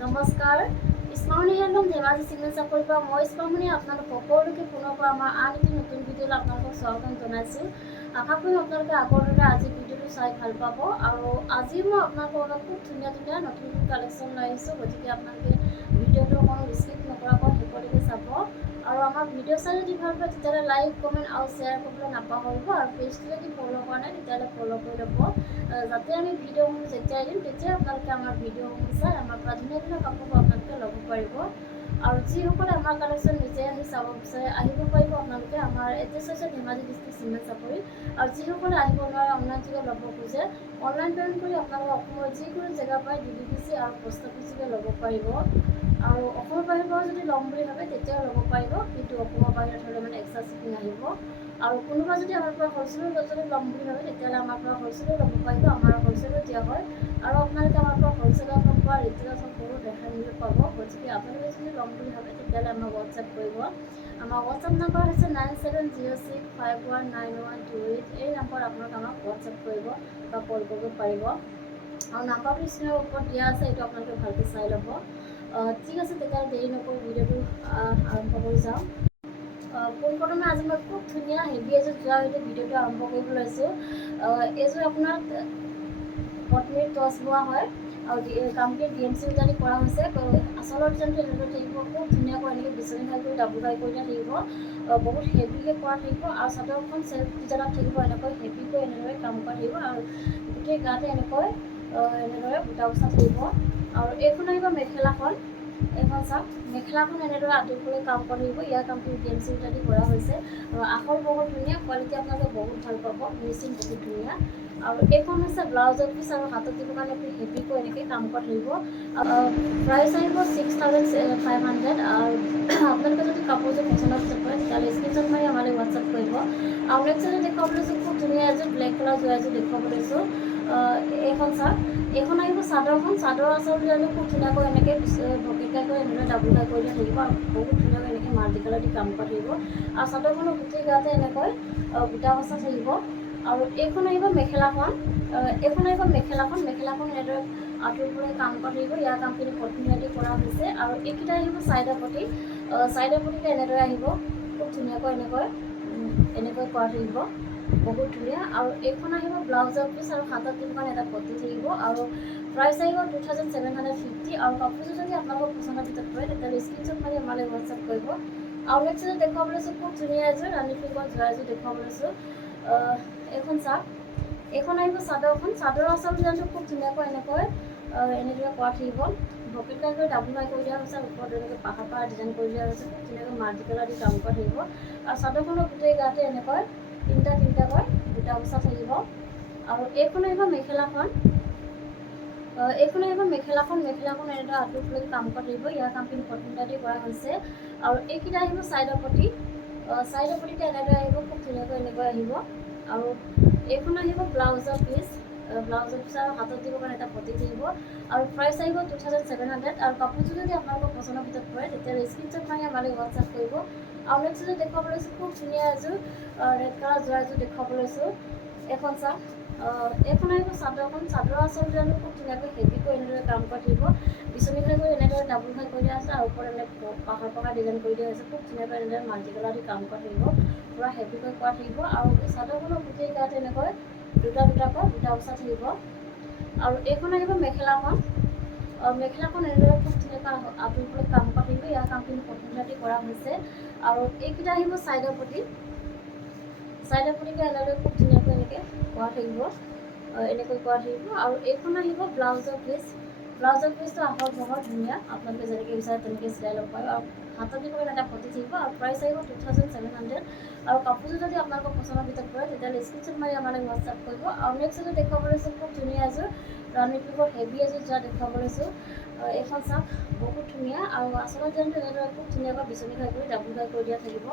নমস্কাৰ smart handloom Dhemaji signal চাপৰিৰ পৰা মই স্মাৰ্টমণি আপোনালোক সকলোকে পুনৰ পৰা আমাৰ আন এটি নতুন ভিডিঅ'লৈ আপোনালোকক স্বাগতম জনাইছোঁ। আশা কৰিম আপোনালোকে আগৰ দৰে আজি ভিডিঅ'টো চাই ভাল পাব আৰু আজি মই আপোনালোকৰ লগত খুব ধুনীয়া ধুনীয়া নতুন কালেকশ্যন লৈ আহিছোঁ। গতিকে আপোনালোকে ভিডিঅ'টো অকণমান স্কিপ নকৰাকৈ শেষলৈকে চাব আৰু আমাৰ ভিডিঅ' চাই যদি ভাল পায় তেতিয়াহ'লে লাইক কমেণ্ট আৰু শ্বেয়াৰ কৰিবলৈ নাপাহৰিব আৰু পেজটো যদি ফ'ল' কৰা নাই তেতিয়াহ'লে ফ'ল' কৰি ল'ব, যাতে আমি ভিডিঅ'সমূহ যেতিয়াই দিম তেতিয়াই আপোনালোকে আমাৰ ভিডিঅ'সমূহ চাই আমাৰ পৰা ধুনীয়া ধুনীয়া কাপোৰবোৰ আপোনালোকে ল'ব পাৰিব। আৰু যিসকলে আমাৰ কালেকশ্যন নিজে আহি চাব বিচাৰে আহিব পাৰিব। আপোনালোকে আমাৰ এড্ৰেছ হৈছে ধেমাজি ডিষ্ট্ৰিক্ট চিগনেল চাপৰি আৰু যিসকলে আহিব নোৱাৰে অনলাইন যোগে ল'ব খোজে অনলাইন পে'মেণ্ট কৰি আপোনালোকে অসমৰ যিকোনো জেগাৰ পৰাই DDBC আৰু পোষ্ট অফিচ যোগে ল'ব পাৰিব। আৰু অসমৰ বাহিৰৰ পৰা যদি ল'ম বুলি ভাবে তেতিয়াও ল'ব পাৰিব, কিন্তু অসমৰ বাহিৰত হ'লে মানে এক্সট্ৰা শ্বিপিং আহিব। আৰু কোনোবা যদি আমাৰ পৰা হ'লচেলত যদি ল'ম বুলি ভাবে তেতিয়াহ'লে আমাৰ পৰা হ'লচেলো ল'ব পাৰিব, আমাৰ হ'লচেলো দিয়া হয় আৰু আপোনালোকে আমাৰ পৰা হ'লচেলত হওক বা ৰিটেইলত হওক বহুত ৰেহাই মূল্যত পাব। গতিকে আপোনালোকে যদি ল'ম বুলি ভাবে তেতিয়াহ'লে আমাক হোৱাটছএপ কৰিব। আমাৰ হোৱাটছএপ নম্বৰ হৈছে 9706519128। এই নম্বৰত আপোনালোকে আমাক হোৱাটছএপ কৰিব বা কল কৰিব পাৰিব আৰু নাম্বাৰটো স্ক্ৰীনৰ ওপৰত দিয়া আছে, এইটো আপোনালোকে ভালকৈ চাই ল'ব। ঠিক আছে, তেতিয়াহ'লে দেৰি নকৰি ভিডিঅ'টো আৰম্ভ কৰি যাওঁ। পোনপ্ৰথমে আজি মই খুব ধুনীয়া হেভি এযোৰ যোৱাৰ সৈতে ভিডিঅ'টো আৰম্ভ কৰিব লৈছোঁ। এইযোৰ আপোনাৰ পত্নীৰ টচ বোৱা হয় আৰু কামখিনি DMC উজালি কৰা হৈছে। আচলৰ ডিজাইনটো এনেদৰে থাকিব, খুব ধুনীয়াকৈ এনেকৈ বিচনী খাই কৰি ডাবুল খাই কৰি দিয়া থাকিব, বহুত হেভিকৈ কৰা থাকিব আৰু চাদৰখন চেল্ফ ডিজাইনত থাকিব, এনেকৈ হেভিকৈ এনেদৰে কাম কৰা থাকিব আৰু গোটেই গাতে এনেকৈ এনেদৰে বুটা বচা থাকিব। আৰু এইখন আহিব মেখেলাখন, এইখন চাওক মেখেলাখন এনেদৰে আঁতৰিবলৈ কাম কৰা থাকিব। ইয়াৰ কামখিনি DMC উজালি কৰা হৈছে আৰু আখৰ বহুত ধুনীয়া, কোৱালিটি আপোনালোকে বহুত ভাল পাব, ফিনিচিং বহুত ধুনীয়া। আৰু এইখন হৈছে ব্লাউজৰ পিচ আৰু হাতত দিবৰ কাৰণে হেভিকৈ এনেকৈ কাম কৰা থাকিব। প্ৰাইচ আহিব 6500 আৰু আপোনালোকে যদি কাপোৰযোৰ পচন্দৰ পিছত কৰে তেতিয়াহ'লে স্ক্ৰীনশ্বট মাৰি আমালৈ হোৱাটছএপ কৰিব। আৰু নেক্সট এযোৰ দেখুৱাব লৈছোঁ, খুব ধুনীয়া এযোৰ ব্লেক কালাৰ যোৱা এযোৰ দেখুৱাব লৈছোঁ। এইখন চাওক, এইখন আহিব চাদৰখন, চাদৰ আচল ডিজাইনটো খুব ধুনীয়াকৈ এনেকৈ ভকেটাকৈ এনেদৰে ডাবুল খাই কৰি দিয়া থাকিব আৰু বহুত ধুনীয়াকৈ এনেকৈ মাল্টি কালাৰ দি কাম কৰা থাকিব আৰু চাদৰখনৰ গোটেই গাতে এনেকৈ বুটা বচা থাকিব। আৰু এইখন আহিব মেখেলাখন, মেখেলাখন এনেদৰে আঁতৰিবলৈ কাম কৰা থাকিব। ইয়াৰ কামখিনি পত্নীয়াদি কৰা হৈছে আৰু এইকেইটা আহিব চাইডৰ পতিকে এনেদৰে আহিব, খুব ধুনীয়াকৈ এনেকৈ কৰা থাকিব, বহুত ধুনীয়া। আৰু এইখন আহিব ব্লাউজৰ পিচ আৰু হাতত দিবৰ কাৰণে এটা পতি থাকিব আৰু প্ৰাইচ আহিব 2750 আৰু কাপোৰযোৰ যদি আপোনালোকৰ পচন্দৰ ভিতৰত পৰে তেতিয়াহ'লে স্ক্ৰীনশ্বট মাৰি আমালৈ হোৱাটছএপ কৰিব। আৰু নেক্সট এযোৰ দেখুৱাব লৈছোঁ, খুব ধুনীয়া এযোৰ ৰাণী পিংকত যোৱা এযোৰ দেখুৱাব লৈছোঁ। এইখন চাওক, এইখন আহিব চাদৰখন, চাদৰৰ আচল ডিজাইনটো খুব ধুনীয়াকৈ এনেদৰে কৰা থাকিব, ভকেট কাই ডাবুল মাৰি কৰি দিয়া হৈছে, ওপৰত এনেকৈ পাহাৰ ডিজাইন কৰি দিয়া হৈছে, খুব ধুনীয়াকৈ মাল্টি কালাৰ দি কাম কৰা থাকিব আৰু চাদৰখনৰ গোটেই গাতে এনেকৈ তিনিটাকৈ বুটা বচা থাকিব। আৰু এইখন আহিব মেখেলাখন, মেখেলাখন এনেদৰে আঁতৰিবলৈ কাম কৰা থাকিব। ইয়াৰ কামখিনি পত্নীয়া দি কৰা হৈছে আৰু এইকেইটা আহিব চাইডৰ পতিকে এনেদৰে আহিব, খুব ধুনীয়াকৈ এনেকৈ আহিব। আৰু এইখন আহিব ব্লাউজৰ পিচ আৰু হাতত দিবৰ কাৰণে এটা পতি থাকিব আৰু প্ৰাইচ আহিব 2700 আৰু কাপোৰযোৰ যদি আপোনালোকৰ পচন্দৰ ভিতৰত পৰে তেতিয়াহ'লে স্ক্ৰীনশ্বট মাৰি আমালৈ হোৱাটছএপ কৰিব। আৰু নেক্সট এযোৰ দেখুৱাব লৈছোঁ, খুব ধুনীয়া এযোৰ ৰেড কালাৰ যোৱা এযোৰ দেখুৱাব লৈছোঁ। এইখন চাওক, এইখন আহিব চাদৰখন, চাদৰ আচল ডিজাইনটো খুব ধুনীয়াকৈ হেভিকৈ এনেদৰে কাম কৰা থাকিব, বিচনী খাই কৰি এনেদৰে ডাবুল খাই কৰি দিয়া আছে আৰু ওপৰত পাহাৰ ডিজাইন কৰি দিয়া হৈছে, খুব ধুনীয়াকৈ এনেদৰে মাল্টি কালাৰ দি কাম কৰা থাকিব, পূৰা হেভিকৈ কৰা থাকিব। আৰু চাদৰখনৰ গোটেই গাত এনেকৈ দুটাকৈ বুটা বচা থাকিব। আৰু এইখন আহিব মেখেলাখন, এনেদৰে খুব ধুনীয়াকৈ আঁতৰিবলৈ কাম কৰা থাকিব। ইয়াৰ কামখিনি পত্নীয়া দি কৰা হৈছে আৰু এইকেইটা আহিব চাইডৰ পতিকে এনেদৰে খুব ধুনীয়াকৈ এনেকৈ কৰা থাকিব, আৰু এইখন আহিব ব্লাউজৰ পিচটো আহল বহল ধুনীয়া, আপোনালোকে যেনেকৈ বিচাৰে তেনেকৈ চিলাই ল'ব পাৰিব আৰু হাতত দিব এটা পতি থাকিব আৰু প্ৰাইচ আহিব 2700 আৰু কাপোৰযোৰ যদি আপোনালোকৰ পচন্দৰ ভিতৰত পৰে তেতিয়াহ'লে স্ক্ৰীনশ্বট মাৰি আমালৈ হোৱাটছএপ কৰিব। আৰু নেক্সট এযোৰ দেখুৱাব লৈছোঁ, খুব ধুনীয়া এযোৰ ৰাণী পিংকত হেভি এযোৰ যোৱা দেখুৱাব লৈছোঁ। এইখন চাওক, বহুত ধুনীয়া আৰু আচলৰ ডিজাইনটো এনেদৰে খুব ধুনীয়াকৈ বিচনী খাই কৰি ডাবুল খাই কৰি দিয়া থাকিব,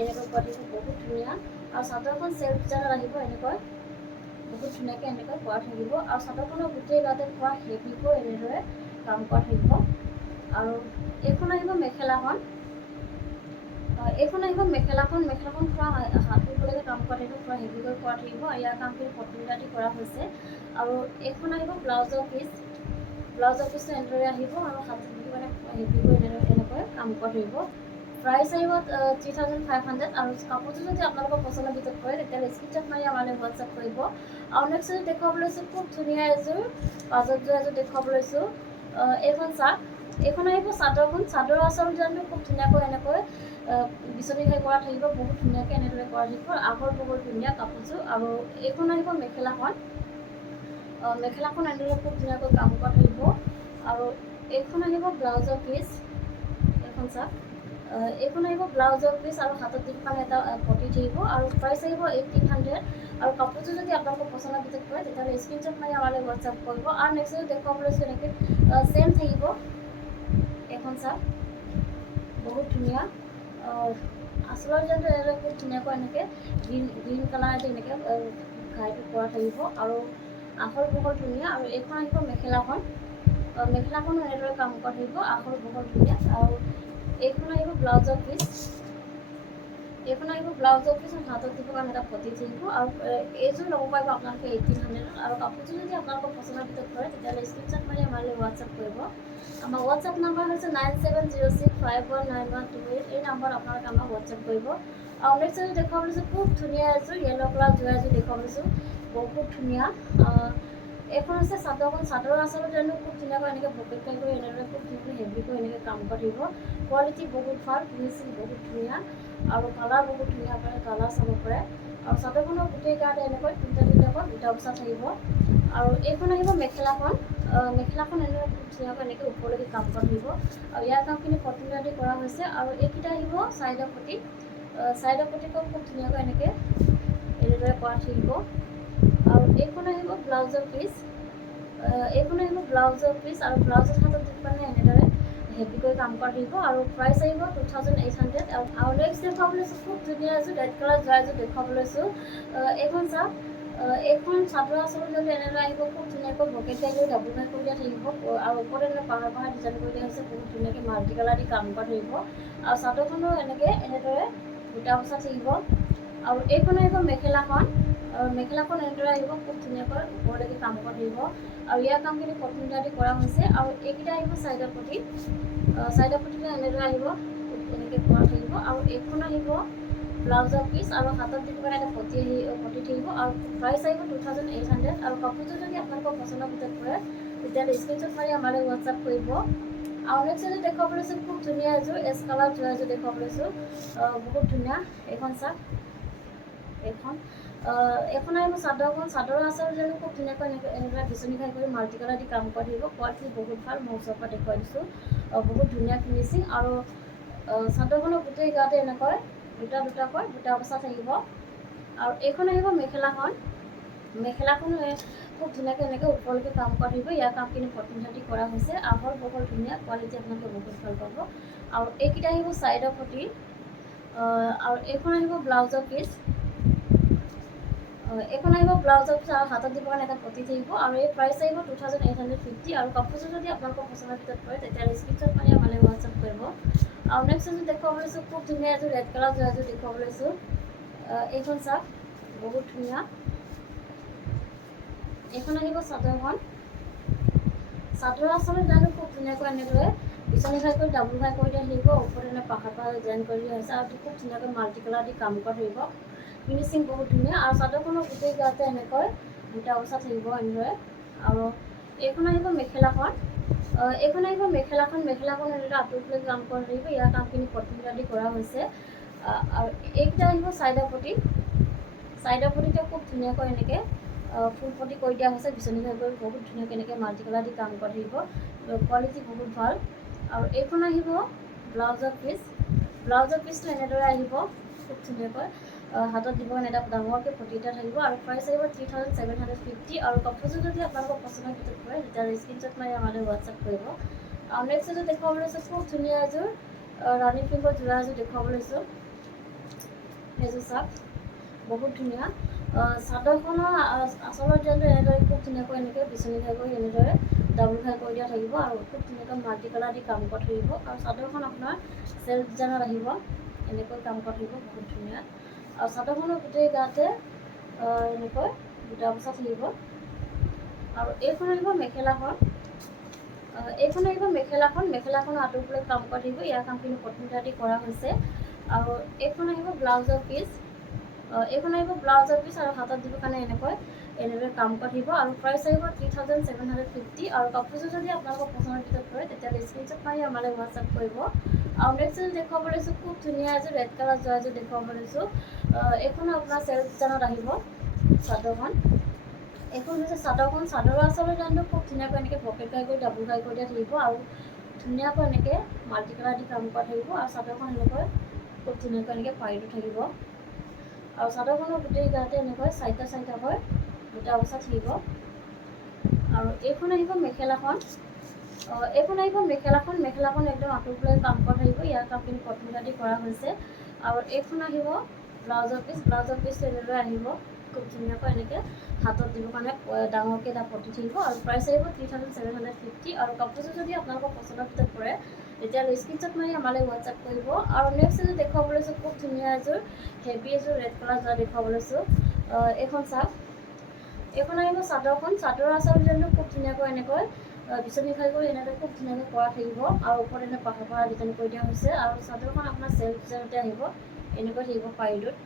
এনেকৈ কৰা থাকিব, বহুত ধুনীয়া। আৰু চাদৰখন চেল্ফ ডিজাইনত আহিব, এনেকৈ বহুত ধুনীয়াকৈ এনেকৈ কৰা থাকিব আৰু চাদৰখনৰ গোটেই গাতে পুৰা হেভিকৈ এনেদৰে কাম কৰা থাকিব। আৰু এইখন আহিব মেখেলাখন, পুৰা হাতলৈকে কাম কৰা থাকিব, পুৰা হেভিকৈ কৰা থাকিব। ইয়াৰ কামখিনি পত্নীয়া দি কৰা হৈছে। আৰু এইখন আহিব ব্লাউজৰ পিচ, ব্লাউজৰ পিছটো এনেদৰে আহিব আৰু হাতত মানে হেভিকৈ এনেকৈ কাম কৰা থাকিব। প্ৰাইচ আহিব 3500 আৰু কাপোৰটো যদি আপোনালোকৰ পচন্দৰ ভিতৰত পৰে তেতিয়াহ'লে স্ক্ৰীনশ্বট মাৰি আমালৈ হোৱাটছআপ কৰিব। আৰু নেক্সট যদি দেখুৱাব লৈছোঁ খুব ধুনীয়া এযোৰ পাজৰ যোৰ এযোৰ দেখুৱাব লৈছোঁ। এইখন চাৰ্ট, এইখন আহিব চাদৰখন, চাদৰ আঁচল ডিজাইনটো খুব ধুনীয়াকৈ এনেকৈ বিচনী ঘাই কৰা থাকিব, বহুত ধুনীয়াকৈ এনেদৰে কৰা থাকিব, আহল বহল ধুনীয়া কাপোৰযোৰ। আৰু এইখন আহিব মেখেলাখন, মেখেলাখন এনেদৰে খুব ধুনীয়াকৈ কাম কৰা থাকিব। আৰু এইখন আহিব ব্লাউজৰ পিচ, এইখন চাওক, এইখন আহিব ব্লাউজৰ পিচ আৰু হাতত দিব কাৰণে এটা পটি থাকিব। আৰু প্ৰাইচ আহিব 1800। আৰু কাপোৰযোৰ যদি আপোনালোকৰ পচন্দৰ ভিতৰত পৰে তেতিয়াহ'লে স্ক্ৰীনশ্বট মাৰি আমালৈ হোৱাটছআপ কৰিব। আৰু নেক্সট দেখুৱাব লৈছোঁ এনেকৈ চেম থাকিব, এইখন চাওক, বহুত ধুনীয়া। আঁচলৰ ডিজাইনটো এনেদৰে খুব ধুনীয়াকৈ এনেকৈ গ্ৰীণ কালাৰেদি এনেকৈ ঘাইটো কৰা থাকিব আৰু আহল বহল ধুনীয়া। আৰু এইখন আহিব মেখেলাখন, মেখেলাখনো এনেদৰে কাম কৰা থাকিব, আহল বহল ধুনীয়া। আৰু এইখন আহিব ব্লাউজৰ পিচ, এইখন আহিব ব্লাউজৰ পিচ আৰু হাতত দিব কাৰণে এটা পটি থাকিব। আৰু এইযোৰ ল'ব পাৰিব আপোনালোকে 1800। আৰু কাপোৰযোৰ যদি আপোনালোকৰ পচন্দৰ ভিতৰত পৰে তেতিয়াহ'লে স্ক্ৰীনশ্বট মাৰি আমালৈ হোৱাটছআপ কৰিব। আমাৰ হোৱাটছআপ নাম্বাৰ হৈছে 9706519128। এই নাম্বাৰত আপোনালোকে আমাক হোৱাটছআপ কৰিব। আৰু নেক্সট এযোৰ দেখুৱাব লৈছোঁ খুব ধুনীয়া এযোৰ য়েল্ল' কালাৰ যোৰা এযোৰ দেখুৱাব লৈছোঁ, বহুত ধুনীয়া। এইখন হৈছে চাদৰখন, চাদৰ আঁচলৰ ডিজাইনটো খুব ধুনীয়াকৈ এনেকৈ পকেট টাইপ কৰি এনেদৰে খুব ধুনীয়াকৈ হেভিকৈ এনেকৈ কাম কৰা থাকিব। কোৱালিটি বহুত ভাল, ফিনিচিং বহুত ধুনীয়া আৰু কালাৰ বহুত ধুনীয়া, আপোনালোকে কালাৰ চাব পাৰে। আৰু চাদৰখনৰ গোটেই গাতে এনেকৈ তিনিটাকৈ বুটা বচা থাকিব। আৰু এইখন আহিব মেখেলাখন, মেখেলাখন এনেদৰে খুব ধুনীয়াকৈ এনেকৈ ওপৰলৈকে কাম কৰা থাকিব। আৰু ইয়াৰ কামখিনি কটন দি কৰা হৈছে। আৰু এইকেইটা আহিব চাইডৰ পটি, চাইডৰ পটিটো খুব ধুনীয়াকৈ এনেদৰে কৰা থাকিব। আৰু এইখন আহিব ব্লাউজৰ পিচ, এইখন আহিব ব্লাউজৰ পিচ আৰু ব্লাউজৰ হাতত দি মানে এনেদৰে হেভিকৈ কাম কৰা থাকিব। আৰু প্ৰাইচ আহিব 2800। আৰু নেক্সট দেখুৱাব লৈছোঁ খুব ধুনীয়া এযোৰ ৰেড কালাৰ যোৰা এযোৰ দেখুৱাব লৈছোঁ। এইখন চাওক, এইখন চাদৰ আঁচলৰ যদি এনেদৰে আহিব, খুব ধুনীয়াকৈ বকেট টাইপ কৰি ডাবুল ঘাই কৰি দিয়া থাকিব। আৰু ওপৰত এনেকৈ পাহাৰ পাহাৰ ডিজাইন কৰি দিয়া হৈছে, বহুত ধুনীয়াকৈ মাল্টি কালাৰ দি কাম কৰা থাকিব। আৰু চাদৰখনো এনেদৰে বুটা বচা থাকিব। আৰু এইখন আহিব মেখেলাখন, মেখেলাখন এনেদৰে আহিব, খুব ধুনীয়াকৈ ওপৰলৈকে কাম কৰা থাকিব। আৰু ইয়াৰ কামখিনি কটন দি কৰা হৈছে। আৰু এইকেইটা আহিব চাইডৰ পটি, চাইডৰ পটিটো এনেদৰে আহিব, এনেকৈ কৰা থাকিব। আৰু এইখন আহিব ব্লাউজৰ পিচ আৰু হাতত দিব কাৰণে এটা পটি থাকিব। আৰু প্ৰাইচ আহিব 2800। আৰু কাপোৰযোৰ যদি আপোনালোকৰ পচন্দৰ ভিতৰত পৰে তেতিয়াহ'লে স্ক্ৰীনশ্বট মাৰি আমালৈ হোৱাটছআপ কৰিব। আৰু নেক্সট এযোৰ দেখুৱাব লৈছোঁ খুব ধুনীয়া এযোৰ এছ কালাৰ যোৰা এযোৰ দেখুৱাব লৈছোঁ, বহুত ধুনীয়া। এইখন চাওক, এইখন আহিব চাদৰখন, চাদৰ আঁচল ডিজাইনটো খুব ধুনীয়াকৈ এনেদৰে বিচনী ঘাই কৰি মাল্টি কালাৰ দি কাম কৰা থাকিব। কোৱালিটি বহুত ভাল, মই ওচৰৰ পৰা দেখুৱাই দিছোঁ, বহুত ধুনীয়া ফিনিচিং। আৰু চাদৰখনৰ গোটেই গাতে এনেকৈ দুটাকৈ বুটা বচা থাকিব। আৰু এইখন আহিব মেখেলাখন, মেখেলাখন খুব ধুনীয়াকৈ এনেকৈ ওপৰলৈকে কাম কৰা থাকিব। ইয়াৰ কামখিনি কটন দি কৰা হৈছে, আহল বহল ধুনীয়া, কোৱালিটি আপোনালোকে বহুত ভাল পাব। আৰু এইকেইটা আহিব চাইডৰ পটি। আৰু এইখন আহিব ব্লাউজৰ পিচ, এইখন আহিব ব্লাউজৰ পিচ আৰু হাতত দিব কাৰণে এটা পটি থাকিব। আৰু এই প্ৰাইচ আহিব 2850। আৰু কাপোৰযোৰ যদি আপোনালোকৰ পচন্দৰ ভিতৰত পৰে তেতিয়াহ'লে স্ক্ৰীনশ্বট মাৰি আমালৈ হোৱাটছআপ কৰিব। আৰু নেক্সট এযোৰ দেখুৱাব লৈছোঁ খুব ধুনীয়া এযোৰ ৰেড কালাৰ যোৰা এযোৰ দেখুৱাব লৈছোঁ, এইখন চাওক, বহুত ধুনীয়া। এইখন আহিব চাদৰখন, চাদৰ আঁচলৰ ডিজাইনটো খুব ধুনীয়াকৈ এনেদৰে বিচনী ঘাই কৰি ডাবুল ঘাই কৰি দিয়া থাকিব, ওপৰত এনে পাহাৰ পাহাৰ ডিজাইন কৰি দিয়া হৈছে। আৰু খুব ধুনীয়াকৈ মাল্টি কালাৰ দি কাম কৰা থাকিব, ফিনিচিং বহুত ধুনীয়া। আৰু চাদৰখনৰ গোটেই গাতে এনেকৈ বুটা বচা থাকিব এনেদৰে। আৰু এইখন আহিব মেখেলাখন, এইখন আহিব মেখেলাখন, মেখেলাখন এনেদৰে আঁতৰি কাম কৰা থাকিব। ইয়াৰ কামখিনি কটন দি কৰা হৈছে। আৰু এইকেইটা আহিব চাইডৰ পটি, চাইডৰ পটিতে খুব ধুনীয়াকৈ এনেকৈ ফুল পটি কৰি দিয়া হৈছে, বিচনী ঘাই কৰি বহুত ধুনীয়াকৈ এনেকৈ মাল্টি কালাৰ দি কাম কৰা থাকিব, কোৱালিটি বহুত ভাল। আৰু এইখন আহিব ব্লাউজৰ পিচ, ব্লাউজৰ পিচটো এনেদৰে আহিব, খুব ধুনীয়াকৈ হাতত দিব কাৰণে এটা ডাঙৰকৈ পটি এটা থাকিব। আৰু প্ৰাইচ আহিব 3750। আৰু কাপোৰযোৰ যদি আপোনালোকৰ পচন্দৰ ভিতৰত পৰে তেতিয়াহ'লে স্ক্ৰীনশ্বট মাৰি আমালৈ হোৱাটছআপ কৰিব। আৰু নেক্সট এযোৰ দেখুৱাব লৈছোঁ খুব ধুনীয়া এযোৰ ৰাণী পিংকৰ যোৰা এযোৰ দেখুৱাব লৈছোঁ, সেইযোৰ চাওক, বহুত ধুনীয়া। চাদৰখনৰ আঁচলৰ ডিজাইনটো এনেদৰে খুব ধুনীয়াকৈ এনেকৈ বিচনী ঘাই কৰি এনেদৰে ডাবুল ঘাই কৰি দিয়া থাকিব। আৰু খুব ধুনীয়াকৈ মাল্টি কালাৰ দি কাম কৰা থাকিব। আৰু চাদৰখন আপোনাৰ চেল্ফ ডিজাইনত আহিব, এনেকৈ কাম কৰা থাকিব, বহুত ধুনীয়া। আৰু চাদৰখনৰ গোটেই গাতে এনেকৈ বুটা বচা থাকিব। আৰু এইখন আহিব মেখেলাখন, এইখন আহিব মেখেলাখন, মেখেলাখন আঁতৰফালে কাম কৰা থাকিব, ইয়াৰ কামখিনি প্ৰথমতে কৰা হৈছে। আৰু এইখন আহিব ব্লাউজৰ পিচ, এইখন আহিব ব্লাউজৰ পিচ আৰু হাতত দিবৰ কাৰণে এনেদৰে কাম কৰা থাকিব। আৰু প্ৰাইচ আহিব 3750। আৰু কাপোৰযোৰ যদি আপোনালোকৰ পচন্দৰ ভিতৰত পৰে তেতিয়াহ'লে স্ক্ৰীনশ্বট মাৰি আমালৈ হোৱাটছআপ কৰিব। আৰু নেক্সট যদি দেখুৱাব লৈছোঁ, খুব ধুনীয়া এযোৰ ৰেড কালাৰ যোৱা এযোৰ দেখুৱাব লৈছোঁ। এইখন আপোনাৰ চেল্ফ ডিজাইনত আহিব চাদৰখন। এইখন হৈছে চাদৰখন, চাদৰৰ আচলতে ডিজাইনটো খুব ধুনীয়াকৈ এনেকৈ পকেট ঘাই কৰি ডাবুল ঘাই কৰি দিয়া থাকিব আৰু ধুনীয়াকৈ এনেকৈ মাল্টি কালাৰ দি কাম কৰা থাকিব। আৰু চাদৰখন এনেকৈ খুব ধুনীয়াকৈ এনেকৈ পাৰিটো থাকিব। আৰু চাদৰখনৰ গোটেই গাতে এনেকৈ চাৰিটাকৈ দুটা অৱস্থা থাকিব। আৰু এইখন আহিব মেখেলাখন, এইখন আহিব মেখেলাখন, মেখেলাখন একদম আঁতৰফালে কাম কৰা থাকিব, ইয়াৰ কামখিনি প্ৰথমতে কৰা হৈছে। আৰু এইখন আহিব ব্লাউজৰ পিচ, ব্লাউজৰ পিচটো এনেদৰে আহিব খুব ধুনীয়াকৈ এনেকৈ হাতত দিবৰ কাৰণে ডাঙৰকৈ এটা পটি থাকিব। আৰু প্ৰাইচ আহিব 3750। আৰু কাপোৰযোৰ যদি আপোনালোকৰ পচন্দৰ ভিতৰত পৰে তেতিয়াহ'লে স্ক্ৰীনশ্বট মাৰি আমালৈ হোৱাটছআপ কৰিব। আৰু নেক্সট এযোৰ দেখুৱাব লৈছোঁ, খুব ধুনীয়া এযোৰ হেভি এযোৰ ৰেড কালাৰ যোৱা দেখুৱাব লৈছোঁ। এইখন চাওক, এইখন আহিব চাদৰখন, চাদৰৰ আচল ডিজাইনটো খুব ধুনীয়াকৈ এনেকৈ বিচনী খাই কৰি এনেদৰে খুব ধুনীয়াকৈ কৰা থাকিব। আৰু ওপৰত এনে পাহাৰ ডিজাইন কৰি দিয়া হৈছে। আৰু চাদৰখন আপোনাৰ চেল্ফ ডিজাইনতে আহিব, এনেকৈ থাকিব পাৰিটোত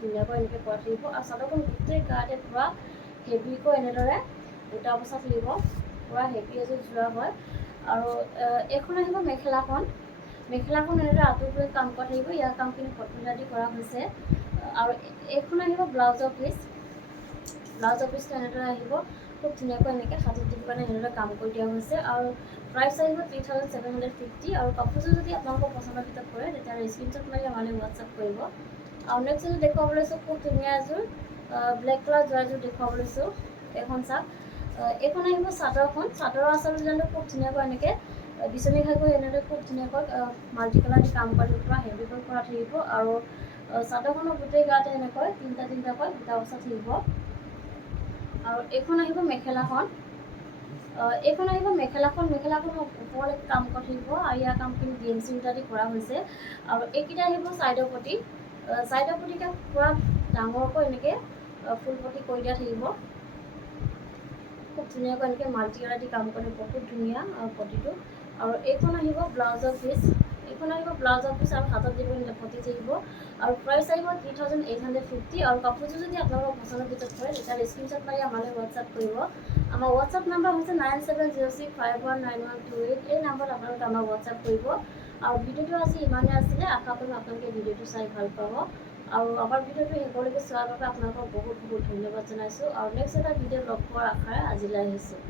ধুনীয়াকৈ এনেকৈ কৰা থাকিব। আৰু চাদৰখন গোটেই গাতে পূৰা হেভিকৈ এনেদৰে দুটা অৱস্থা থাকিব, পূৰা হেভি এযোৰ যোৰা হয়। আৰু এইখন আহিব মেখেলাখন, মেখেলাখন এনেদৰে আঁতৰফালে কাম কৰা থাকিব, ইয়াৰ কামখিনি প্ৰথমতে কৰা হৈছে। আৰু এইখন আহিব ব্লাউজৰ পিচ, ব্লাউজৰ পিচটো এনেদৰে আহিব খুব ধুনীয়াকৈ এনেকৈ হাতত দিবৰ কাৰণে এনেদৰে কাম কৰি দিয়া হৈছে। আৰু প্ৰাইচ আহিব 3750। আৰু কাপোৰযোৰ যদি আপোনালোকৰ পচন্দৰ ভিতৰত পৰে তেতিয়াহ'লে স্ক্ৰীনশ্বট মাৰি আমালৈ হোৱাটছআপ কৰিব। আৰু নেক্সট এযোৰ দেখুৱাব লৈছোঁ, খুব ধুনীয়া এযোৰ ব্লেক কালাৰ যোৱা এযোৰ দেখুৱাব লৈছোঁ। এইখন চাওক, এইখন আহিব চাদৰখন, চাদৰৰ আচল ডিজাইনটো খুব ধুনীয়াকৈ এনেকৈ বিচনী খাই কৰি এনেদৰে খুব ধুনীয়াকৈ মাল্টি কালাৰ দি কাম কৰা থাকিব, পূৰা হেভিকৈ কৰা থাকিব। আৰু চাদৰখনৰ গোটেই গাতে এনেকৈ তিনিটাকৈ দুটা অৱস্থা থাকিব। আৰু এইখন আহিব মেখেলাখন, এইখন আহিব মেখেলাখন, মেখেলাখন ওপৰলৈকে কাম কৰা থাকিব। আৰু ইয়াৰ কামখিনি DMC সূতা দি কৰা হৈছে। আৰু এইকেইটা আহিব ছাইডৰ পটি, ছাইডৰ পটিটা পূৰা ডাঙৰকৈ এনেকৈ ফুল পটি কৰি দিয়া থাকিব, খুব ধুনীয়াকৈ এনেকৈ মাল্টি কালাৰ দি কাম কৰি বহুত ধুনীয়া পটিটো। আৰু এইখন আহিব ব্লাউজৰ পিচ, এইখন আহিব ব্লাউজৰ পিচ আৰু হাতত দিব পটি থাকিব। আৰু প্ৰাইচ আহিব 3850। আৰু কাপোৰযোৰ যদি আপোনালোকৰ পচন্দৰ ভিতৰত পৰে তেতিয়াহ'লে স্ক্ৰীনশ্বট মাৰি আমালৈ হোৱাটছআপ কৰিব। আমাৰ হোৱাটছআপ নাম্বাৰ হৈছে 9706519128। এই নাম্বাৰত আপোনালোকে আমাক হোৱাটছআপ কৰিব। আৰু ভিডিঅ'টো আজি ইমানেই আছিলে, আশা কৰোঁ আপোনালোকে ভিডিঅ'টো চাই ভাল পাব। আৰু আমাৰ ভিডিঅ'টো শেষলৈকে চোৱাৰ বাবে আপোনালোকক বহুত ধন্যবাদ জনাইছোঁ। আৰু নেক্সট এটা ভিডিঅ'ত লগ পোৱাৰ আশাৰে আজিলৈ আহিছোঁ।